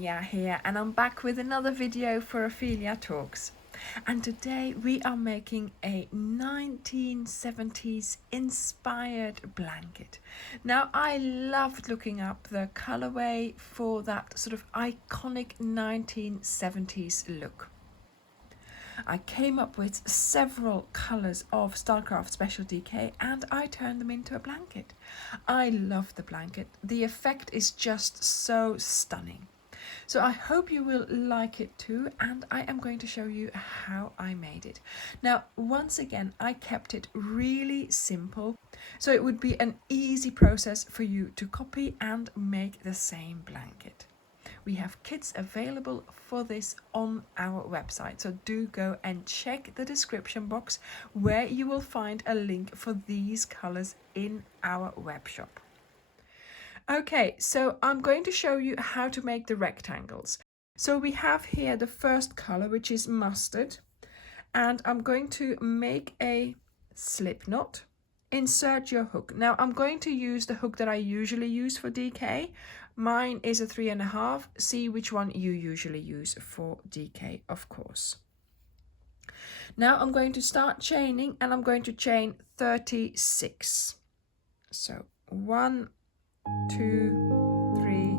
Anja here, and I'm back with another video for Ophelia Talks. And today we are making a 1970s inspired blanket. Now, I loved looking up the colorway for that sort of iconic 1970s look. I came up with several colours of Starcraft Special DK and I turned them into a blanket. I love the blanket. The effect is just so stunning. So I hope you will like it too, and I am going to show you how I made it. Now, once again, I kept it really simple, so it would be an easy process for you to copy and make the same blanket. We have kits available for this on our website, so do go and check the description box where you will find a link for these colors in our web shop. Okay, so I'm going to show you how to make the rectangles. So we have here the first color, which is mustard, and I'm going to make a slip knot. Insert your hook. Now I'm going to use the hook that I usually use for DK. Mine is a 3.5. See which one you usually use for DK, of course. Now I'm going to start chaining, and I'm going to chain 36. So 1, 2, 3,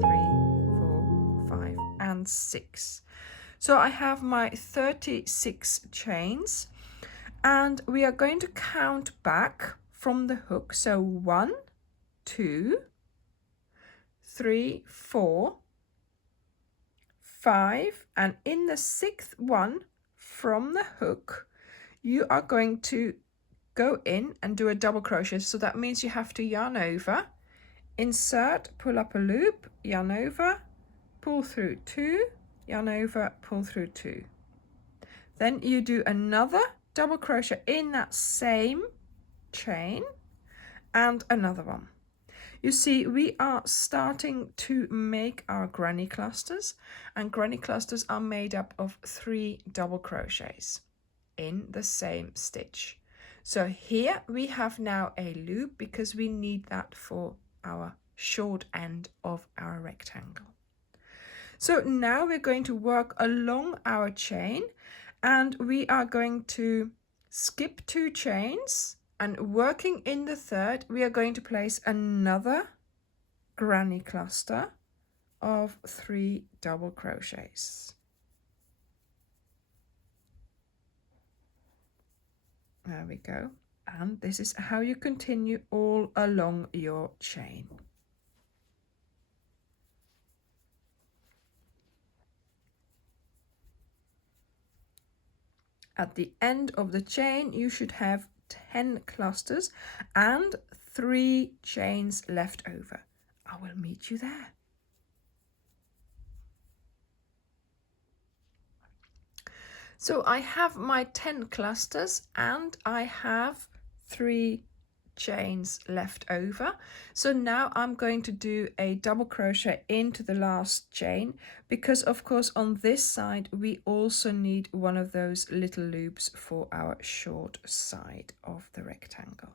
4, 5, and 6. So I have my 36 chains, and we are going to count back from the hook. So 1, 2, 3, 4, 5, and in the 6th one from the hook, you are going to go in and do a double crochet. So that means you have to yarn over, insert, pull up a loop, yarn over, pull through 2, yarn over, pull through 2. Then you do another double crochet in that same chain and another one. You see, we are starting to make our granny clusters, and granny clusters are made up of 3 double crochets in the same stitch. So here we have now a loop because we need that for our short end of our rectangle. So now we're going to work along our chain, and we are going to skip 2 chains, and working in the 3rd we are going to place another granny cluster of 3 double crochets. There we go. And this is how you continue all along your chain. At the end of the chain, you should have 10 clusters and 3 chains left over. I will meet you there. So I have my 10 clusters and I have 3 chains left over. So now I'm going to do a double crochet into the last chain, because of course on this side we also need one of those little loops for our short side of the rectangle.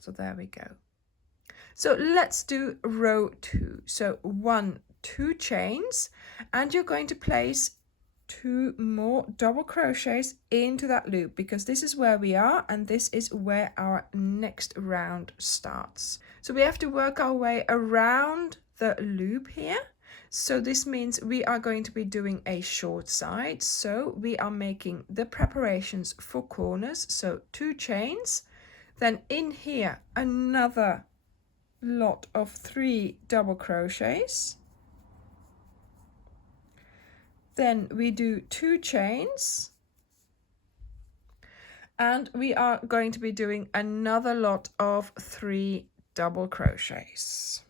So there we go. So let's do row 2. So 1, 2 chains, and you're going to place 2 more double crochets into that loop, because this is where we are and this is where our next round starts. So we have to work our way around the loop here. So this means we are going to be doing a short side. So we are making the preparations for corners. So 2 chains, then in here another lot of 3 double crochets. Then we do 2 chains, and we are going to be doing another lot of 3 double crochets.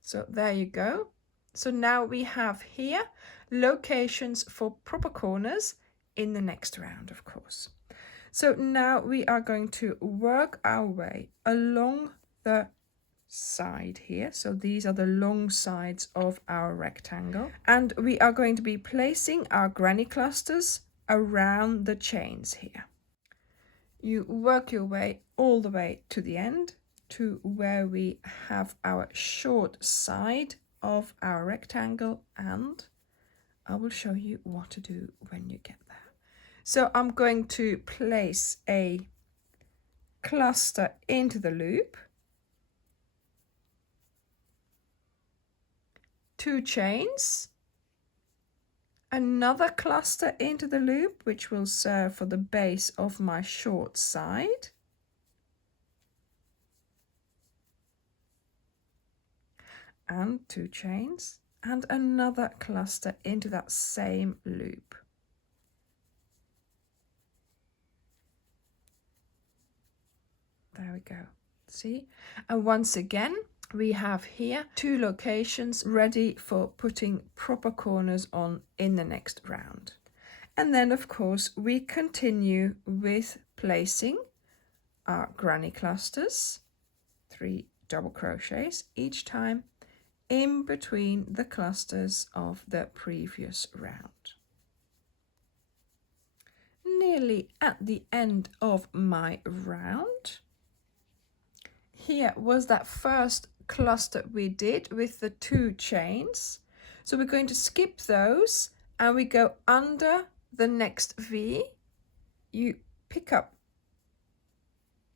So there you go. So now we have here locations for proper corners in the next round, of course. So now we are going to work our way along the side here. So these are the long sides of our rectangle. And we are going to be placing our granny clusters around the chains here. You work your way all the way to the end to where we have our short side of our rectangle, and I will show you what to do when you get there. So I'm going to place a cluster into the loop, 2 chains, another cluster into the loop, which will serve for the base of my short side, and 2 chains, and another cluster into that same loop. There we go. See? And once again, we have here 2 locations ready for putting proper corners on in the next round. And then of course we continue with placing our granny clusters, 3 double crochets each time, in between the clusters of the previous round. Nearly at the end of my round. Here was that first cluster we did with the 2 chains. So we're going to skip those and we go under the next V. You pick up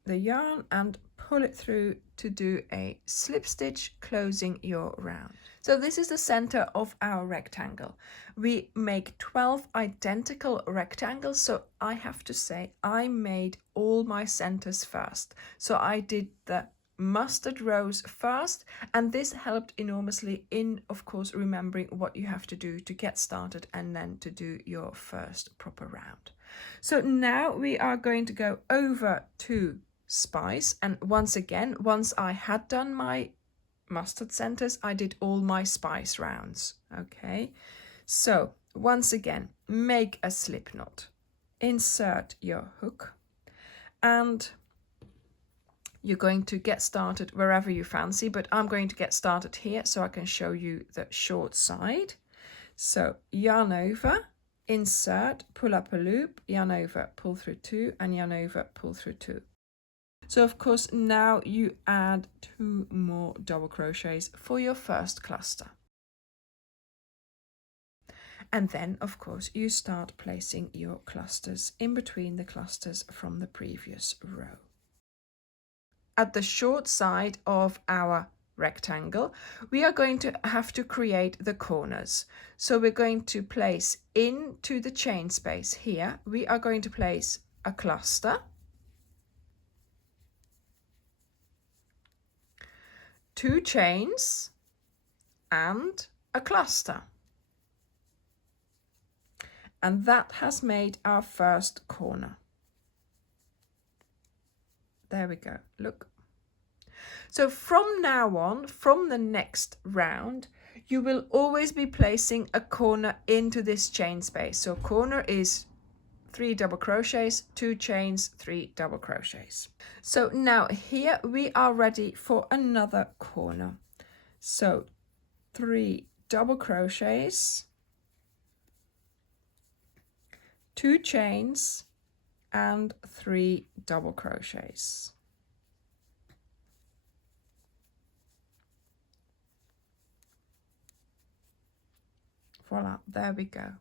the yarn and pull it through to do a slip stitch, closing your round. So this is the center of our rectangle. We make 12 identical rectangles, so I have to say I made all my centers first. So I did the mustard rows first, and this helped enormously in, of course, remembering what you have to do to get started and then to do your first proper round. So now we are going to go over to spice, and once again, once I had done my mustard centers, I did all my spice rounds. Okay, so once again, make a slip knot, insert your hook, and you're going to get started wherever you fancy, but I'm going to get started here so I can show you the short side. So yarn over, insert, pull up a loop, yarn over, pull through 2, and yarn over, pull through 2. So of course now you add 2 more double crochets for your first cluster. And then of course you start placing your clusters in between the clusters from the previous row. At the short side of our rectangle, we are going to have to create the corners. So we're going to place into the chain space here, we are going to place a cluster, 2 chains, and a cluster. And that has made our first corner. There we go, look. So from now on, from the next round, you will always be placing a corner into this chain space. So corner is 3 double crochets, 2 chains, 3 double crochets. So now here we are ready for another corner. So 3 double crochets, 2 chains, and 3 double crochets. Voila, there we go.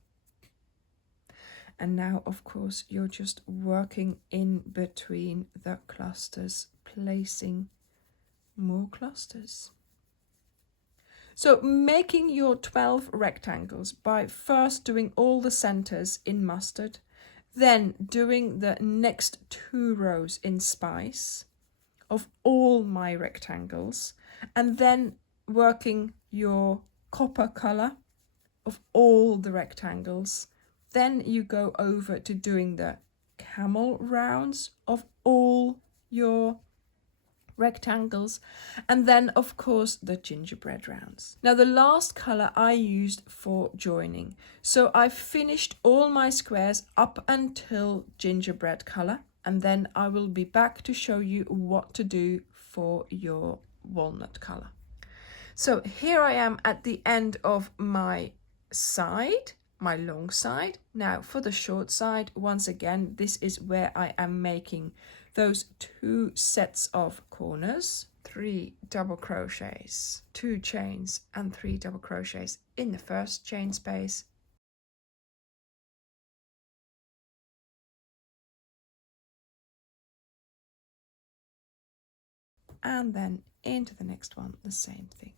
And now, of course, you're just working in between the clusters, placing more clusters. So making your 12 rectangles by first doing all the centers in mustard, then doing the next 2 rows in spice of all my rectangles, and then working your copper color of all the rectangles. Then you go over to doing the camel rounds of all your rectangles, and then of course the gingerbread rounds. Now the last color I used for joining, so I've finished all my squares up until gingerbread color, and then I will be back to show you what to do for your walnut color. So here I am at the end of my side, my long side. Now for the short side, once again, this is where I am making those 2 sets of corners, 3 double crochets, 2 chains and 3 double crochets in the first chain space. And then into the next one, the same thing.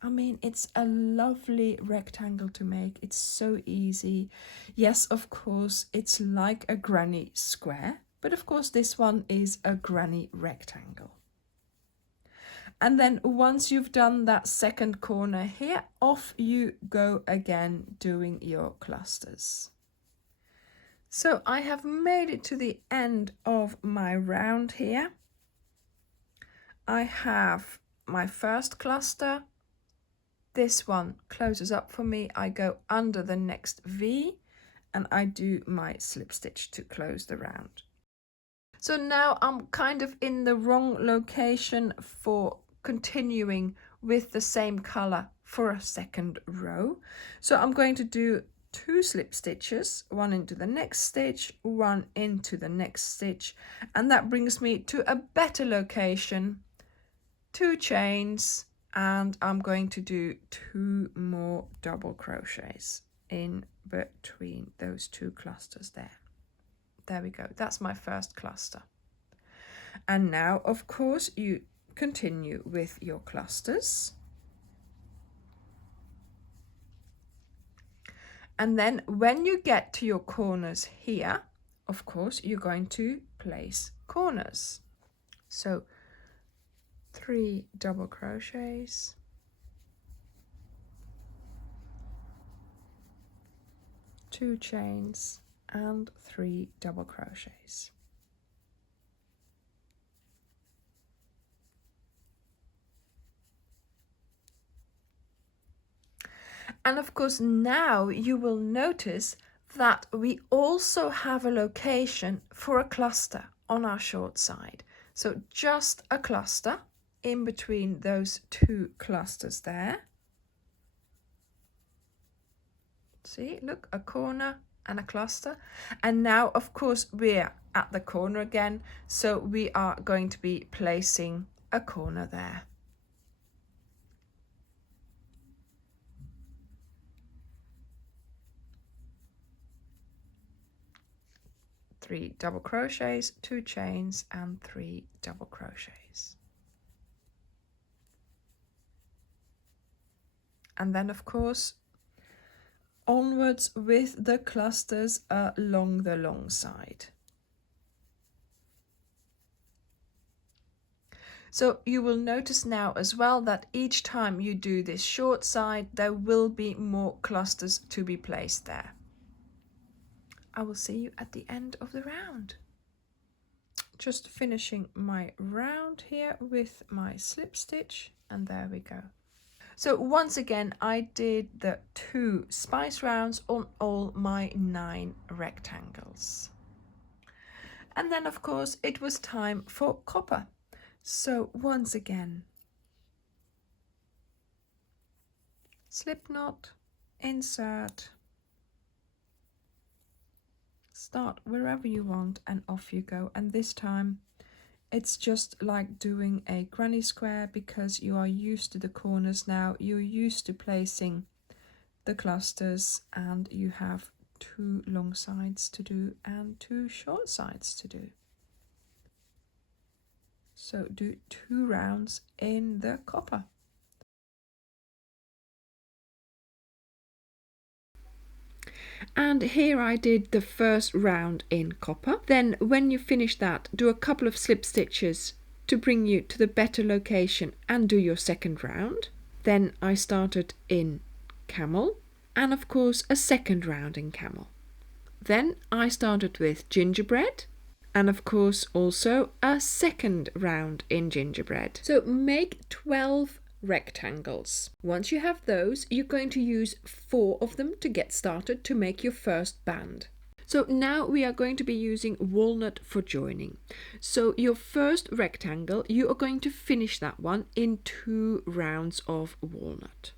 I mean, it's a lovely rectangle to make. It's so easy. Yes, of course, it's like a granny square, but of course this one is a granny rectangle. And then once you've done that second corner here, off you go again doing your clusters. So I have made it to the end of my round here. I have my first cluster. This one closes up for me. I go under the next V and I do my slip stitch to close the round. So now I'm kind of in the wrong location for continuing with the same color for a second row. So I'm going to do 2 slip stitches, one into the next stitch, one into the next stitch, and that brings me to a better location, 2 chains, and I'm going to do 2 more double crochets in between those 2 clusters there. There we go, that's my first cluster. And now of course you continue with your clusters. And then when you get to your corners here, of course you're going to place corners. So 3 double crochets, 2 chains and 3 double crochets. And of course now you will notice that we also have a location for a cluster on our short side. So just a cluster in between those 2 clusters there. See, look, a corner and a cluster. And now of course we're at the corner again, so we are going to be placing a corner there. Three double crochets, 2 chains and 3 double crochets. And then of course onwards with the clusters along the long side. So you will notice now as well that each time you do this short side, there will be more clusters to be placed there. I will see you at the end of the round. Just finishing my round here with my slip stitch, and there we go. So once again, I did the 2 spice rounds on all my 9 rectangles. And then of course it was time for copper. So once again, slip knot, insert, start wherever you want and off you go. And this time it's just like doing a granny square because you are used to the corners now. You're used to placing the clusters and you have 2 long sides to do and 2 short sides to do. So do 2 rounds in the copper. And here I did the first round in copper. Then when you finish that, do a couple of slip stitches to bring you to the better location and do your second round. Then I started in camel and of course a second round in camel. Then I started with gingerbread and of course also a second round in gingerbread. So make 12 rectangles. Once you have those, you're going to use 4 of them to get started to make your first band. So now we are going to be using walnut for joining. So your first rectangle, you are going to finish that one in 2 rounds of walnut.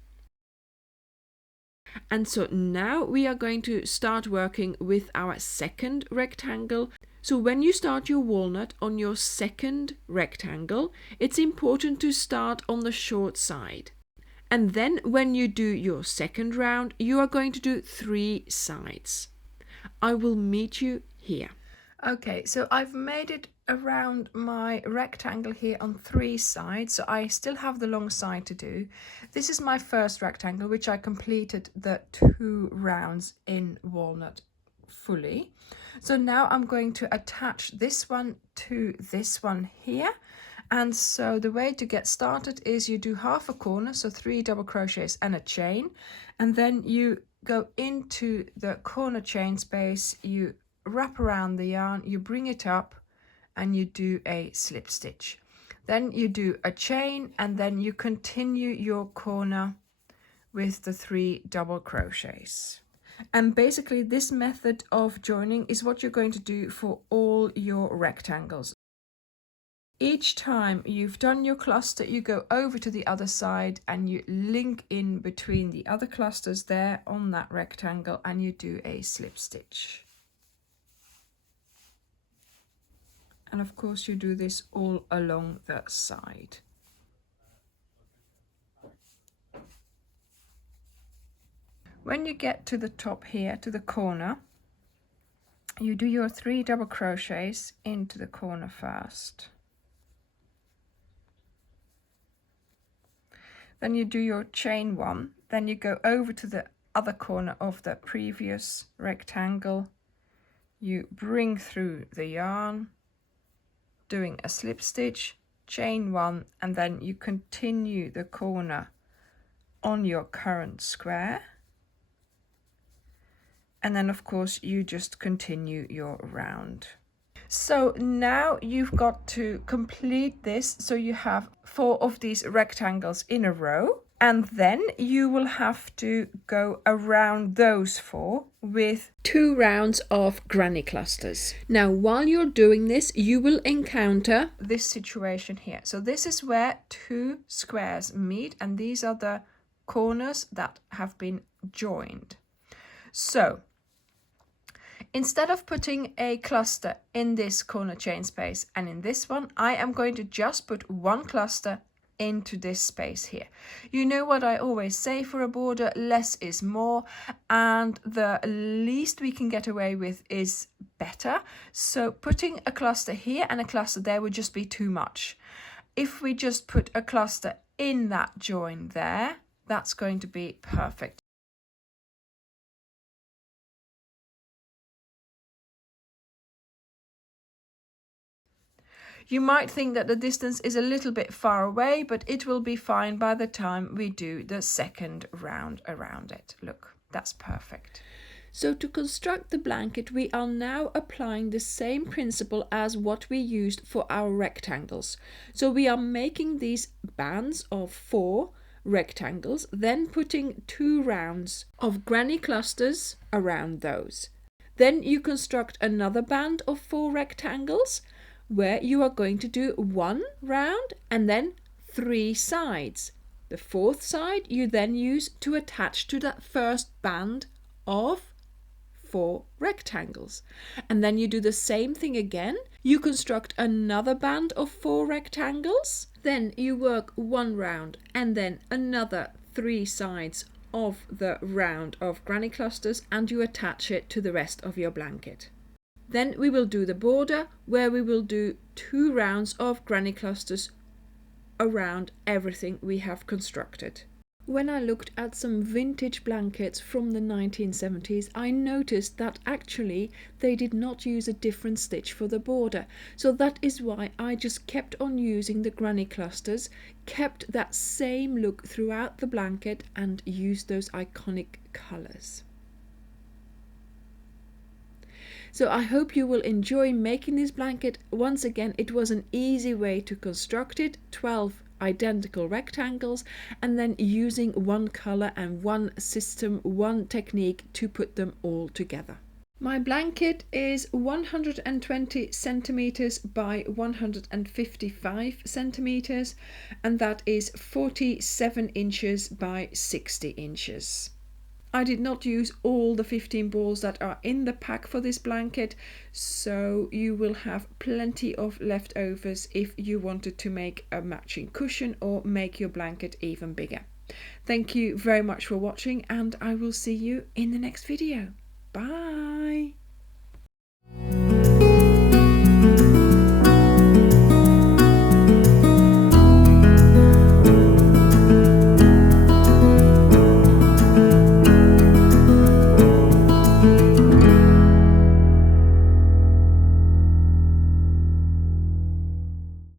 And so now we are going to start working with our second rectangle. So when you start your walnut on your second rectangle, it's important to start on the short side. And then when you do your second round, you are going to do 3 sides. I will meet you here. Okay, so I've made it around my rectangle here on 3 sides, so I still have the long side to do. This is my first rectangle, which I completed the 2 rounds in walnut fully. So now I'm going to attach this one to this one here. And so the way to get started is you do half a corner, so 3 double crochets and a chain, and then you go into the corner chain space, you wrap around the yarn, you bring it up and you do a slip stitch. Then you do a chain and then you continue your corner with the 3 double crochets. And basically this method of joining is what you're going to do for all your rectangles. Each time you've done your cluster, you go over to the other side and you link in between the other clusters there on that rectangle and you do a slip stitch. And of course you do this all along the side. When you get to the top here, to the corner, you do your 3 double crochets into the corner first. Then you do your chain 1, then you go over to the other corner of the previous rectangle, you bring through the yarn, doing a slip stitch, chain 1, and then you continue the corner on your current square. And then of course you just continue your round. So now you've got to complete this, so you have 4 of these rectangles in a row, and then you will have to go around those 4 with 2 rounds of granny clusters. Now while you're doing this, you will encounter this situation here. So this is where 2 squares meet, and these are the corners that have been joined. So instead of putting a cluster in this corner chain space and in this one, I am going to just put 1 cluster into this space here. You know what I always say for a border, less is more, and the least we can get away with is better. So putting a cluster here and a cluster there would just be too much. If we just put a cluster in that join there, that's going to be perfect. You might think that the distance is a little bit far away, but it will be fine by the time we do the second round around it. Look, that's perfect. So to construct the blanket, we are now applying the same principle as what we used for our rectangles. So we are making these bands of 4 rectangles, then putting 2 rounds of granny clusters around those. Then you construct another band of 4 rectangles, where you are going to do 1 round and then 3 sides. The 4th side you then use to attach to that first band of 4 rectangles. And then you do the same thing again. You construct another band of 4 rectangles. Then you work 1 round and then another 3 sides of the round of granny clusters, and you attach it to the rest of your blanket. Then we will do the border, where we will do 2 rounds of granny clusters around everything we have constructed. When I looked at some vintage blankets from the 1970s, I noticed that actually they did not use a different stitch for the border. So that is why I just kept on using the granny clusters, kept that same look throughout the blanket, and used those iconic colours. So I hope you will enjoy making this blanket. Once again, it was an easy way to construct it, 12 identical rectangles, and then using 1 color and 1 system, 1 technique to put them all together. My blanket is 120 centimeters by 155 centimeters, and that is 47 inches by 60 inches. I did not use all the 15 balls that are in the pack for this blanket, so you will have plenty of leftovers if you wanted to make a matching cushion or make your blanket even bigger. Thank you very much for watching, and I will see you in the next video. Bye!